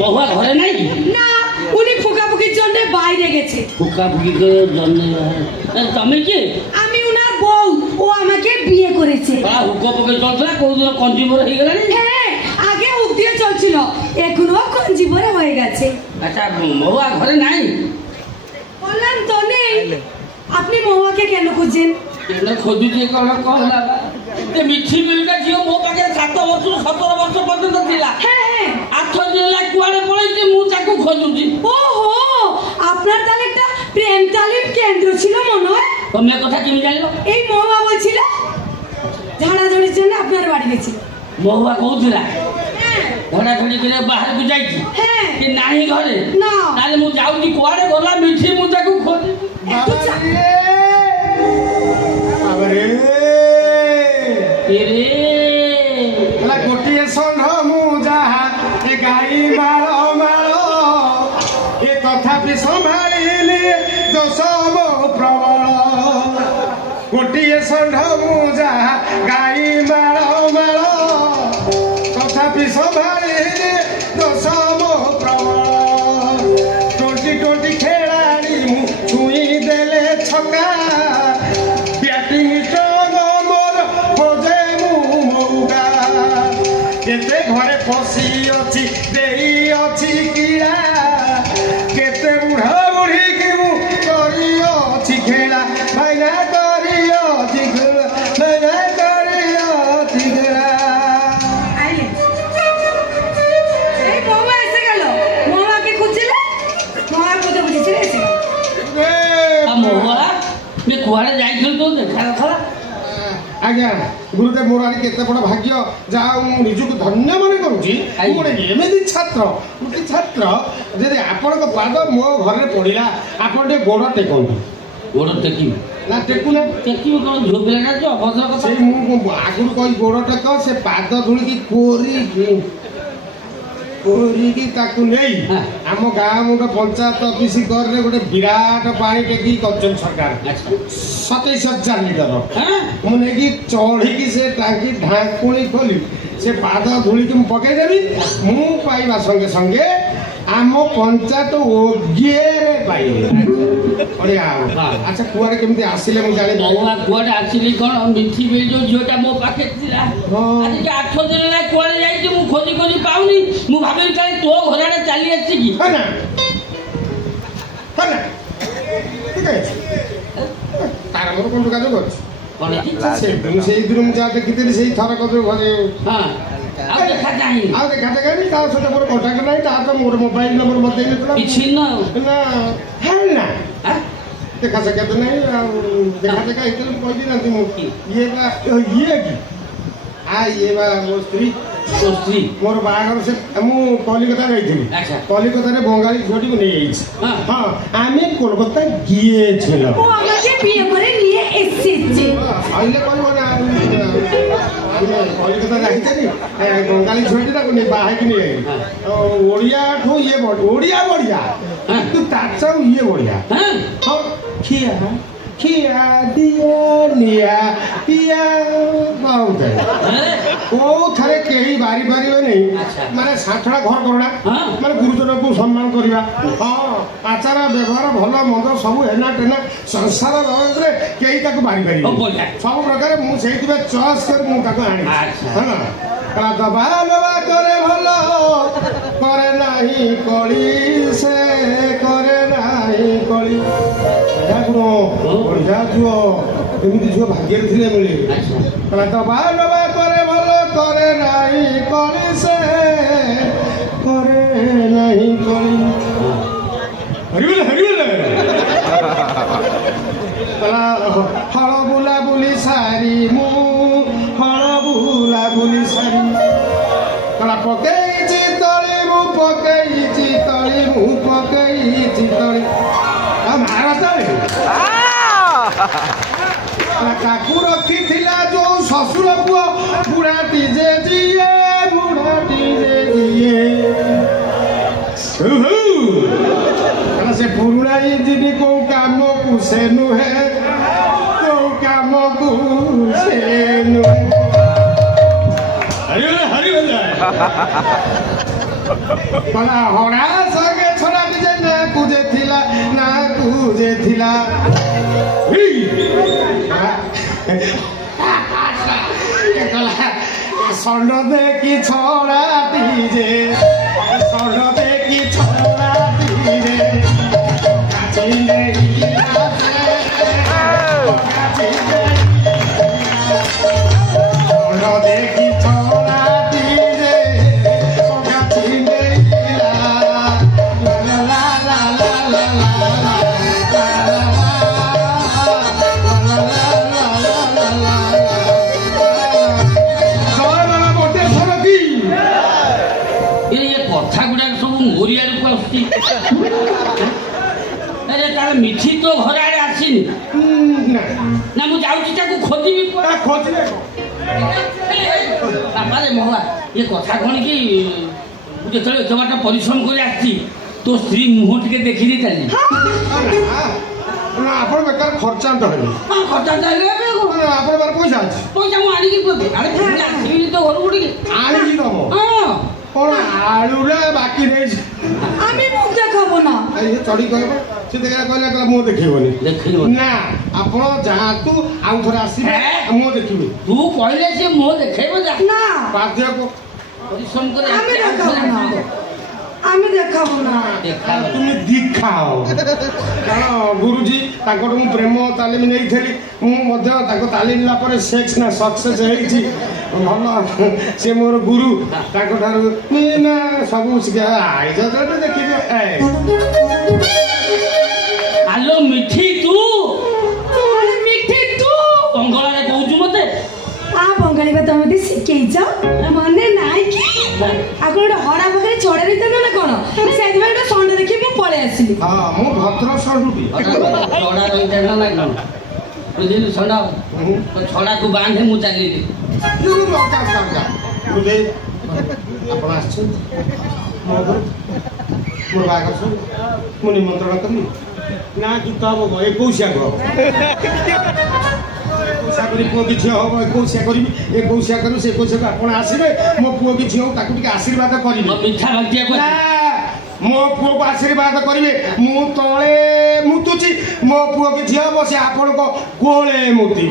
মহুয়া ঘরে নাই না উনি ফুকাফুকির জন্য বাইরে গেছে। ফুকাফুকি করে জন্য তুমি কি? আমি উনার বউ, ও আমাকে বিয়ে করেছে। হুকাফুকি চলছিল কোনদিন কনজিউমার হয়ে গেল? হ্যাঁ আগে হুক দিয়ে চলছিল, এখনো কনজিউমার হয়ে গেছে। আচ্ছা মহুয়া ঘরে নাই? বললাম তো নেই। আপনি মহুয়াকে কেন খুঁজছেন? খোঁজুছি মিঠি মিলটা ঝিও ମୋ ପାଖରେ 7 ବର୍ଷରୁ 17 ବର୍ଷ ପର୍ଯ୍ୟନ୍ତ ଥିଲା। ଆଠ ଦିନ କୁଆଡେ ପଳେଇଛି ମୁଁ ତାକୁ ଖୋଜୁଛି। ওহো আপনার তাহলে একটা প্রেম তালিম কেন্দ্র ছিল মনে হয়। তুমি কথা কেমনি জানলো? এই মহুয়া বলছিল ঝাড়াঝড়ির জন্য আপনার বাড়ি গেছি। মহুয়া কହୁଥିଲା ঝড়াঝড়ি করে ବାହାରକୁ ଯାଇଛି କି ନାହିଁ ଘରେ? না ତାହେଲେ ମୁଁ ଯାଉଛି କୁଆଡେ ଗଲା ମିଠି ମୁଁ ତାକୁ ଖୋଜୁଛି। ଗୋଟିଏ ଷଣ୍ଢ ମୁଁ ଯାହା ଏ ଗାଈ ମାଳ ମାଳ ଏ ତଥାପି ସମ୍ଭାଳିଲି ଦୋଷ ମୋ ପ୍ରବଳ। ଗୋଟିଏ ଷଣ୍ଢ ମୁଁ ଯାହା ଗାଈ ମାଳ ମାଳ ତଥାପି ସମ୍ଭାଳିଲି ଦୋଷ ମୋ ପ୍ରବଳ। 20 ଖେଳାଳି ମୁଁ ଛୁଇଁ ଦେଲେ ଛକା ବ୍ୟାଟିଂ କେତେ ଘରେ ପଶି ଅଛି ଦେଇ ଅଛି କିଳା କେତେ ବୁଢ଼ା ବୁଢ଼ୀକି ମୁଁ କରି ଅଛି ଖେଳା ଭାଇନା କରି ଅଛି ଖେଳା ଭାଇନା କରି ଅଛି ଖେଳା। এই মহুয়া এসে গেল। মহুয়াকে খুঁজছিলে? মহুয়া কোথায় বুঝেছিলে এসে গেল। মহুয়া তুমি কুয়াড়ে যাইছিল তো দেখা নথলা? ଆଜ୍ଞା ଗୁରୁଦେବ ମୋର ଆଜି କେତେ ବଡ଼ ଭାଗ୍ୟ, ଯାହା ମୁଁ ନିଜକୁ ଧନ୍ୟ ମନେ କରୁଛି। ମୁଁ ଗୋଟେ ଏମିତି ଛାତ୍ର ଯଦି ଆପଣଙ୍କ ପାଦ ମୋ ଘରେ ପଡ଼ିଲା ଆପଣ ଟିକେ ଗୋଡ଼ ଟେକନ୍ତୁ। ଗୋଡ଼ ଟେକିବି ନା ଟେକୁନା? ଟେକିବି କ'ଣ ଝିଅ ପିଲାଟା ଯେ ଅଭଦ୍ର କଥା। ସେଇ ମୁଁ ଆଗରୁ କହି ଗୋଡ଼ ଟେକ, ସେ ପାଦ ଧୂଳିକି କୋରିକି ତାକୁ ନେଇ ଆମ ଗାଁ ମୁଣ୍ଡ ପଞ୍ଚାୟତ ଅଫିସ ଘରରେ ଗୋଟେ ବିରାଟ ପାଣି ଟେକି କରିଛନ୍ତି ସରକାର 27,000 ଲିଟର। ମୁଁ ନେଇକି ଚଢ଼ିକି ସେ ଟାଙ୍କି ଢାଙ୍କୁଣି ଖୋଲି ସେ ପାଦ ଧୂଳିକି ମୁଁ ପକେଇଦେବି। ମୁଁ ପାଇବା ସଙ୍ଗେ ସଙ୍ଗେ ଆମ ପଞ୍ଚାୟତ ଓଗିଏରେ ପାଇବେ। ଆଚ୍ଛା କୁଆଡ଼େ କେମିତି ଆସିଲେ ମୁଁ ଜାଣି? କୁଆଡ଼େ ଆସିଲି କ'ଣ ମିଠି ମିଳି ଯୋଉ ଝିଅଟା ମୋ ପାଖରେ ଥିଲା ଆଜିକି 8 ଦିନ ହେଲା କୁଆଡ଼େ ଯାଇଛି ମୁଁ ଖୋଜି ଖୋଜି ପାଉନି। ମୁଁ ଭାବିଲି କାଳେ ତୋ ଘର ଆଡ଼େ ଚାଲି ଆସିଛି କି? ତାର ମୋର କ'ଣ ଯୋଗାଯୋଗ ଅଛି? ସେଇଦିନ ମୁଁ ଯାହା ଦେଖିଥିଲି ସେଇ ଥର ଘରେ ଆଉ ଦେଖା ଚାହିଁନି ତା ସହିତ ମୋର କଣ୍ଟାକ୍ଟ ନାହିଁ। ତା ତ ମୋର ମୋବାଇଲ ନମ୍ବର ମୋତେ ଦେଇନଥିଲା କିଛି ନା ଦେଖା ସାକ୍ଷାତ ନାହିଁ। ଆଉ ଦେଖା ହେଇଥିଲେ କହିବି ନାହାନ୍ତି ମୁଁ ଇଏ ବା ଇଏ ବା ମୋ ସ୍ତ୍ରୀ ମୋର ବାହାଘର ସେ ମୁଁ କଲିକତା ଯାଇଥିଲି। কলিকতারে বঙ্গালী ঝিটিকে নিয়ে এসেছি। হ্যাঁ আমি কলকাতা গিয়েছিলাম। ও আমাকে বিয়ে করে নিয়ে এসেছে। আইলে কইব না আমি কলিকতা যাইছিলি বঙ্গালী ঝিটিটাকে নিয়ে বাহাইকি নিয়ে ওড়িয়া ঠু ইয়ে ওড়িয়া বড়িয়া কিন্তু তার চাও ইয়ে বড়িয়া। হ্যাঁ খিয়া দিয়া নিয়া পিয়া পাউতে কোথারে কেହି ବାରି ପାରିବେ ନାହିଁ। ମାନେ ସାଠଡ଼ା ଘର କରଣା ମାନେ ଗୁରୁଜନକୁ ସମ୍ମାନ କରିବା। ହଁ ଆଚାର ବ୍ୟବହାର ଭଲ ମନ୍ଦ ସବୁ ହେନା ଟେନା ସଂସାର ବାବଦରେ କେହି ତାକୁ ବାରି ପାରିବେ ସବୁ ପ୍ରକାର। ମୁଁ ସେଇଥିପାଇଁ ଚଏସ୍ କରି ମୁଁ ତାକୁ ଆଣିବି ହେଲା। ଦବା ନବା କରେ ଭଲ କରେ ନାହିଁ କଳି ସେ କରେ ନାହିଁ କଳି। ବଢ଼ିଆ ଝିଅ ଏମିତି ଝିଅ ଭାଗ୍ୟରେ ଥିଲେ ମିଳେ। ଦବା ନବା କରେ ଭଲ করে নাই কলি সে করে নাই কলি হল বুলা বুলি সারি মু হল বুলা বুলি সারি কলা পকেইছি তলি মু পকেইছি তলি মু পকেইছি তলি ভারতরে তাକୁ ରଖିଥିଲା ଯୋଉ ଶ୍ୱଶୁର ପୁଅ ବୁଢ଼ାଟି ଯେ ଯିଏ ବୁଢ଼ାଟି ଯେ ଯିଏ ସେ ପୁରୁଣା ଇଞ୍ଜିନ କୋଉ କାମକୁ ସେ ନୁହେଁ କୋଉ କାମକୁ ସେ ନୁହେଁ। କହିଲା ହଡ଼ା ସଙ୍ଗେ ଛଡ଼ା ଯେ ନା କୁଜେ ଥିଲା କହିଲା ଷଣ୍ଢ ଦେଖି ଛଡ଼ା ଯେ ଷଣ୍ଢ ଦେଖି ଛଡ଼ା ରେ দেখি ছড়া দিলে କଥା ଗୁଡାକ ସବୁ ମୋରି ଆଡକୁ ଆସୁଛି। ତାର ମିଠି ତ ଘର ଆଡେ ଆସିନି ନା ମୁଁ ଯାଉଛି ତାକୁ ଖୋଜିବି ବାପାରେ ମହଲା ଏ କଥା କଣ କି ମୁଁ ଯେତେବେଳେ ଏତେ ବାଟ ପରିଶ୍ରମ କରି ଆସିଛି ତୋ ସ୍ତ୍ରୀ ମୁହଁ ଟିକେ ଦେଖି ଦେଇଥାନ୍ତି। ଆପଣ ବେକାର ଖର୍ଚ୍ଚାନ୍ତ ହେଲେ ଖର୍ଚ୍ଚାନ୍ତ ହେଲେ ଆପଣଙ୍କ ପଇସା ଅଛି ପଇସା ମୁଁ ଆଣିକି ଆସିବି ତ ଘରକୁ ଟିକେ ଆଣିକି ଦବ କଣ ଆଳୁରେ ବାକି ଦେଇଛି আমি মুখ দেখাবো না ଚଢି କହିବ ସେ ଦେଖିଲା କହିଲା ମୁହଁ ଦେଖେଇବନି ନା ଆପଣ ଯାଆନ୍ତୁ ଆଉ ଥରେ ଆସିବେ ମୁହଁ ଦେଖିବେ ତୁ କହିଲେ ସେ ମୁହଁ ଦେଖେଇବ না ବାଧ୍ୟକୁ ପରିଶ୍ରମ କରି আমি দেখাবো না আমি দেখাবো না তুমি ଦୀକ୍ଷାଅ କାରଣ ଗୁରୁଜୀ ତାଙ୍କଠୁ ମୁଁ ପ୍ରେମ ତାଲିମ ନେଇଥିଲି ମୁଁ ମଧ୍ୟ ତାଙ୍କ ତାଲିମ ନେଲା ପରେ ସେକ୍ସ ନା ସକ୍ସେସ୍ ହେଇଛି ଭଲ ସେ ମୋର ଗୁରୁ ତାଙ୍କଠାରୁ ନା ସବୁ ଶିକ୍ଷା ଦେଖିବେ ଆଲୋ ମିଠି ତୁ ବଙ୍ଗଳାରେ କହୁଛୁ ମତେ ବଙ୍ଗାଳୀ ତମେ ମତେ ଶିଖେଇଛ ମନେ ନାଇଁ କି ଆପଣ ଗୋଟେ ହଡ଼ା ପାଖରେ ଛଡ଼ା ଦେଇଥାନ୍ତ ନା କଣ ସେଇଥିପାଇଁ ଗୋଟେ ଷଣ୍ଢ ଦେଖି ମୁଁ ପଳେଇ ଆସିଲି ମୁଁ ଭଦ୍ର ଷଣ୍ଢୁଟି ଛଡ଼ା ରହିଥାନ୍ତା ନା କଣ ବୁଝିଲୁ ଷଣ୍ଢ ଛଡ଼ାକୁ ବାନ୍ଧେ ମୁଁ ଚାଲିଲି ଆପଣ ଆସିଛନ୍ତି ମୋ ଘର ମୋର ବାହାଘର ସବୁ ମୁଁ ନିମନ୍ତ୍ରଣ କରିବି ନା ଗୀତ ହବ ଏକୋଇଶିଆ ଘର ଏକୋଇଶିଆ କରି ପୁଅ କିଛି ହବ ଏକୋଇଶିଆ କରିବି ଏକୋଇଶିଆ କରିବି ସେ ଏକୋଇଶିଆକୁ ଆପଣ ଆସିବେ ମୋ ପୁଅ କିଛି ହଉ ତାକୁ ଟିକେ ଆଶୀର୍ବାଦ କରିବେ ମିଠା ମୋ ପୁଅକୁ ଆଶୀର୍ବାଦ କରିବେ ମୁଁ ତଳେ ମୁତୁଛି ମୋ ପୁଅ କିଛି ହବ ସେ ଆପଣଙ୍କ କୋଳେ ମୁତି